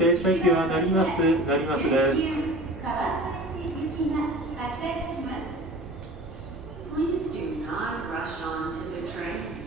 停車駅は成増です。Please do not rush on to the train.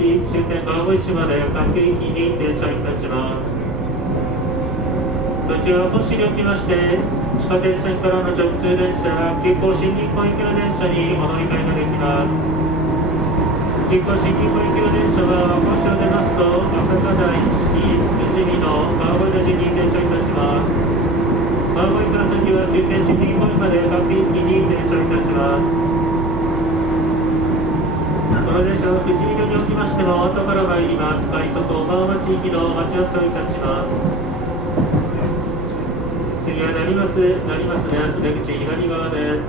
終点川越市まで各駅に停車いたします。途中は本市におきまして、地下鉄線からの直通電車、急行新日本行きの電車にお乗り換えができます。急行新日本行きの電車は、本市を出ますと、浅草台、式、富士見の川越口に停車いたします。川越から先は終点新日本まで各駅に停車いたします。この電車は富士見におきましても後から参ります。快速小川町行きの待ち合わせをいたします。次は成増です。出口左側です。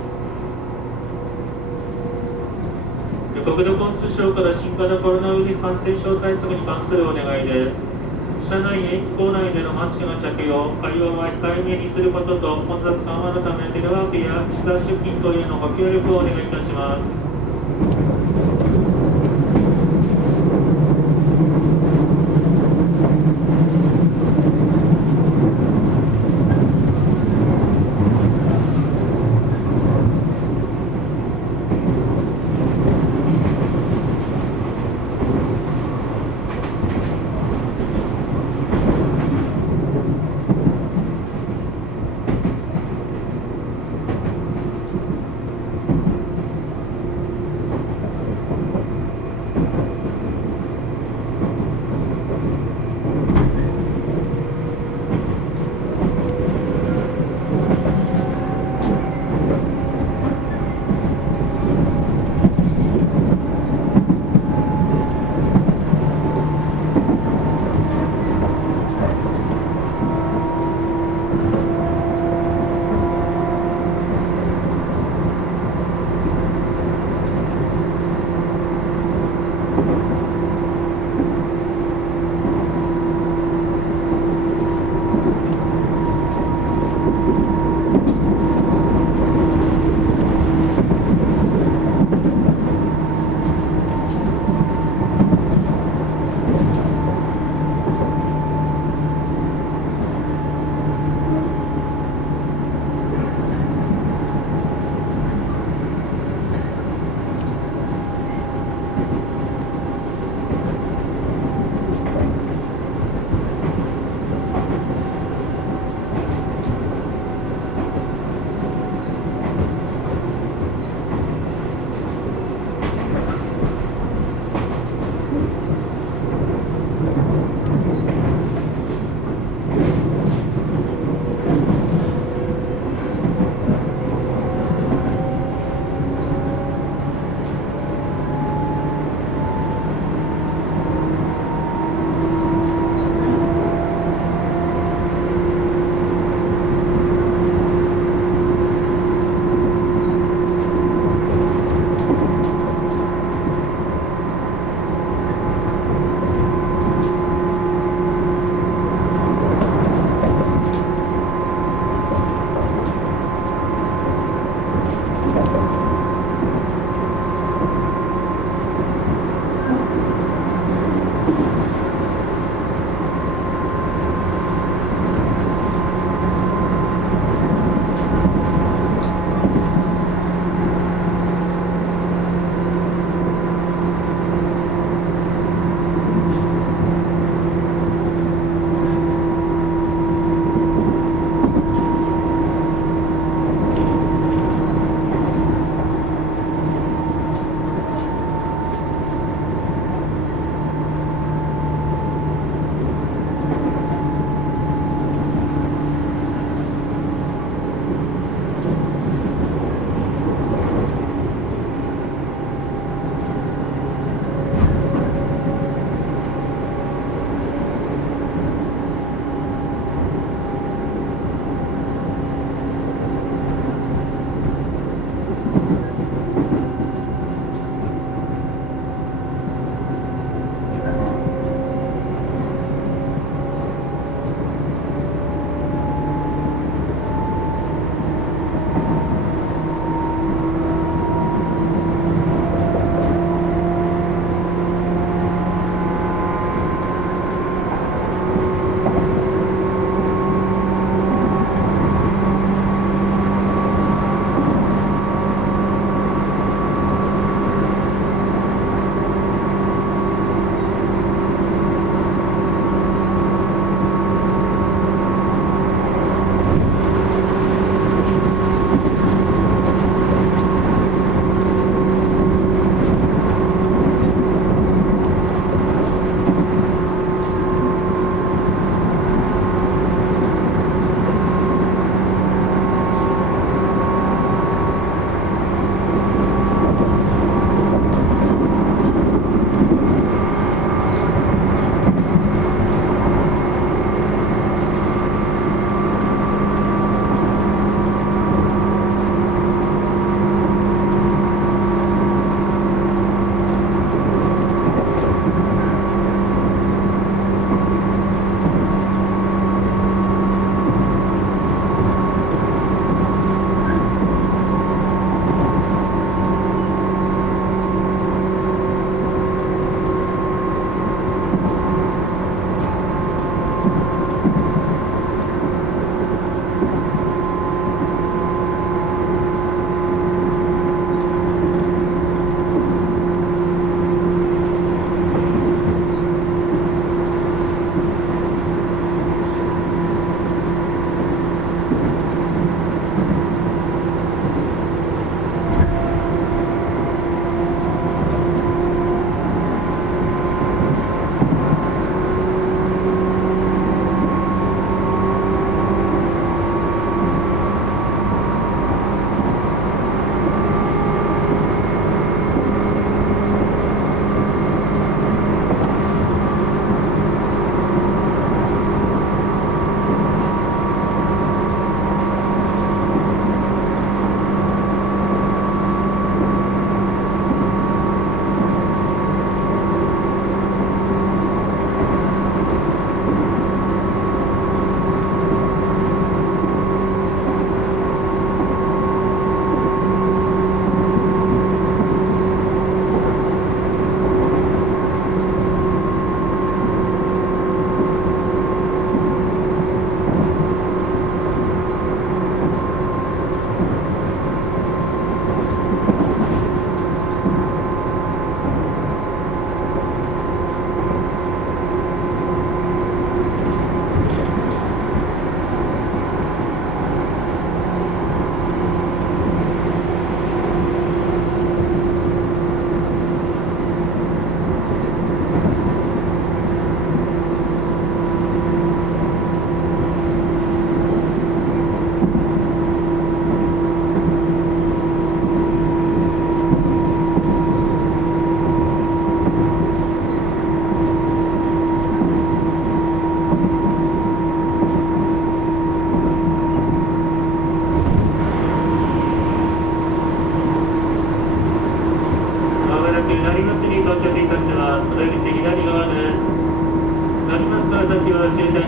国土交通省から新型コロナウイルス感染症対策に関するお願いです。車内や駅構内でのマスクの着用、会話は控えめにすることと、混雑緩和のためテレワークや時差出勤等へのご協力をお願いいたします。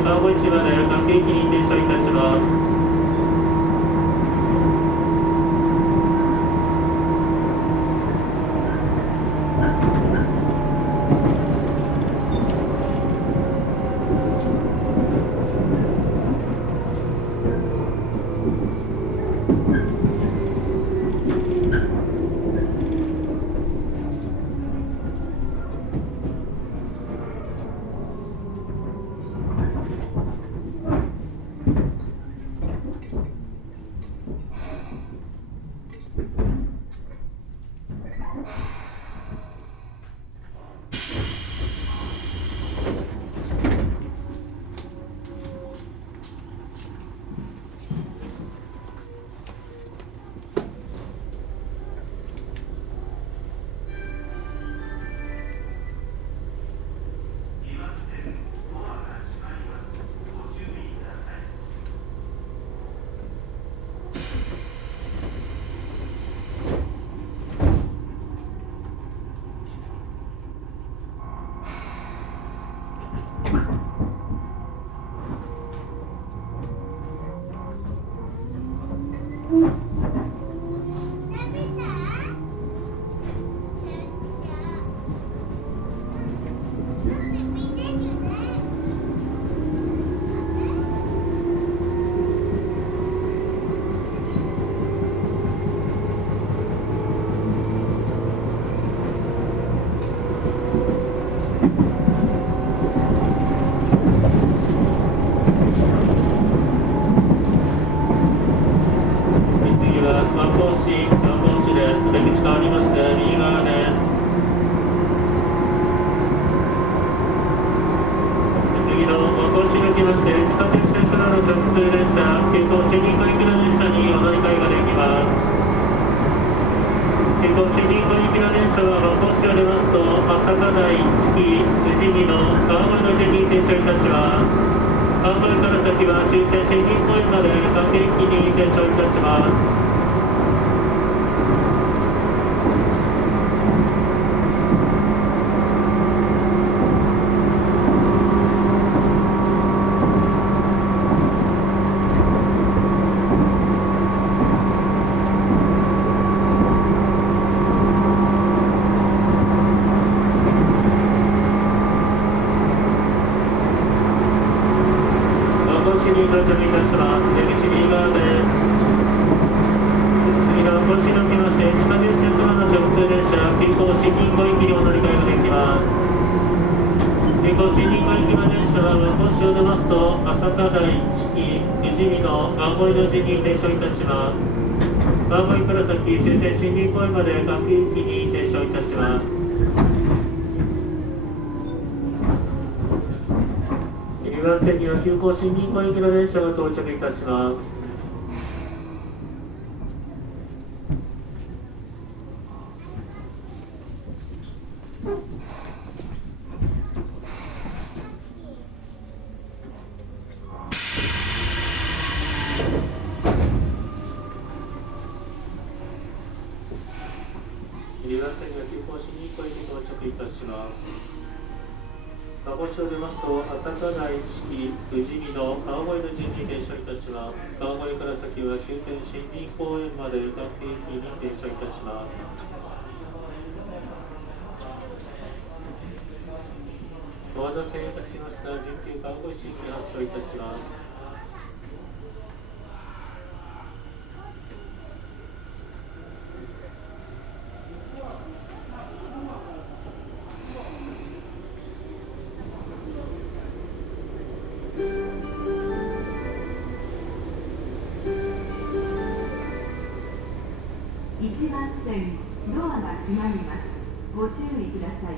川越市まで各駅に停車いたします。急行新銀行行きの電車が到着いたします。2番線が急行新銀行行き到着いたします。川越を出ますと、朝霞台式富士見の川越の順に停車いたします。川越から先は終点新民公園まで各駅に停車いたします。お待たせいたしました。準急川越新に発車いたします。1番線、ドアが閉まります。ご注意ください。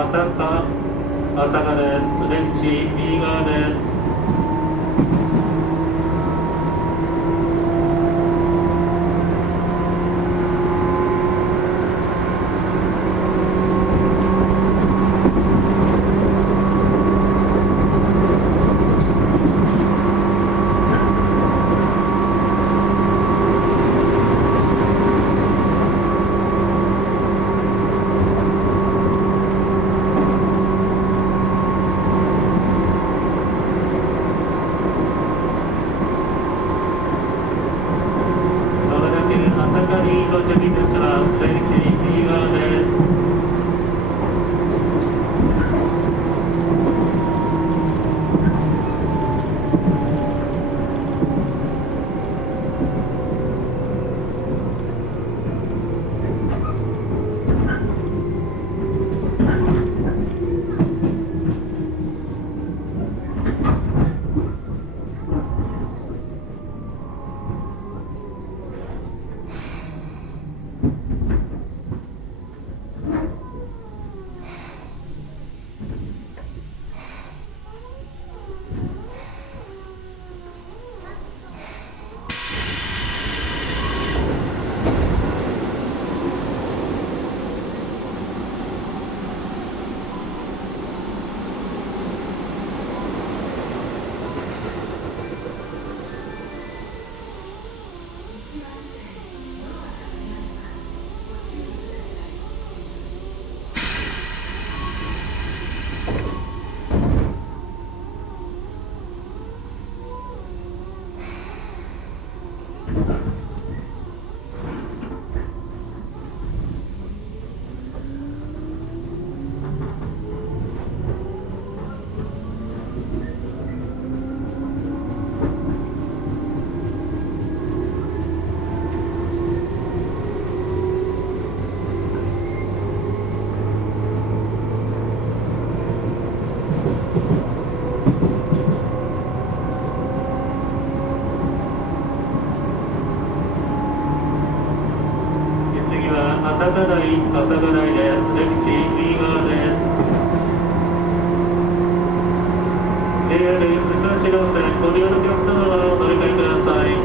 朝霞です。出口右側です。朝霞台です。出口右側です。JR 武蔵野線ご利用のお客様はお乗り換えください。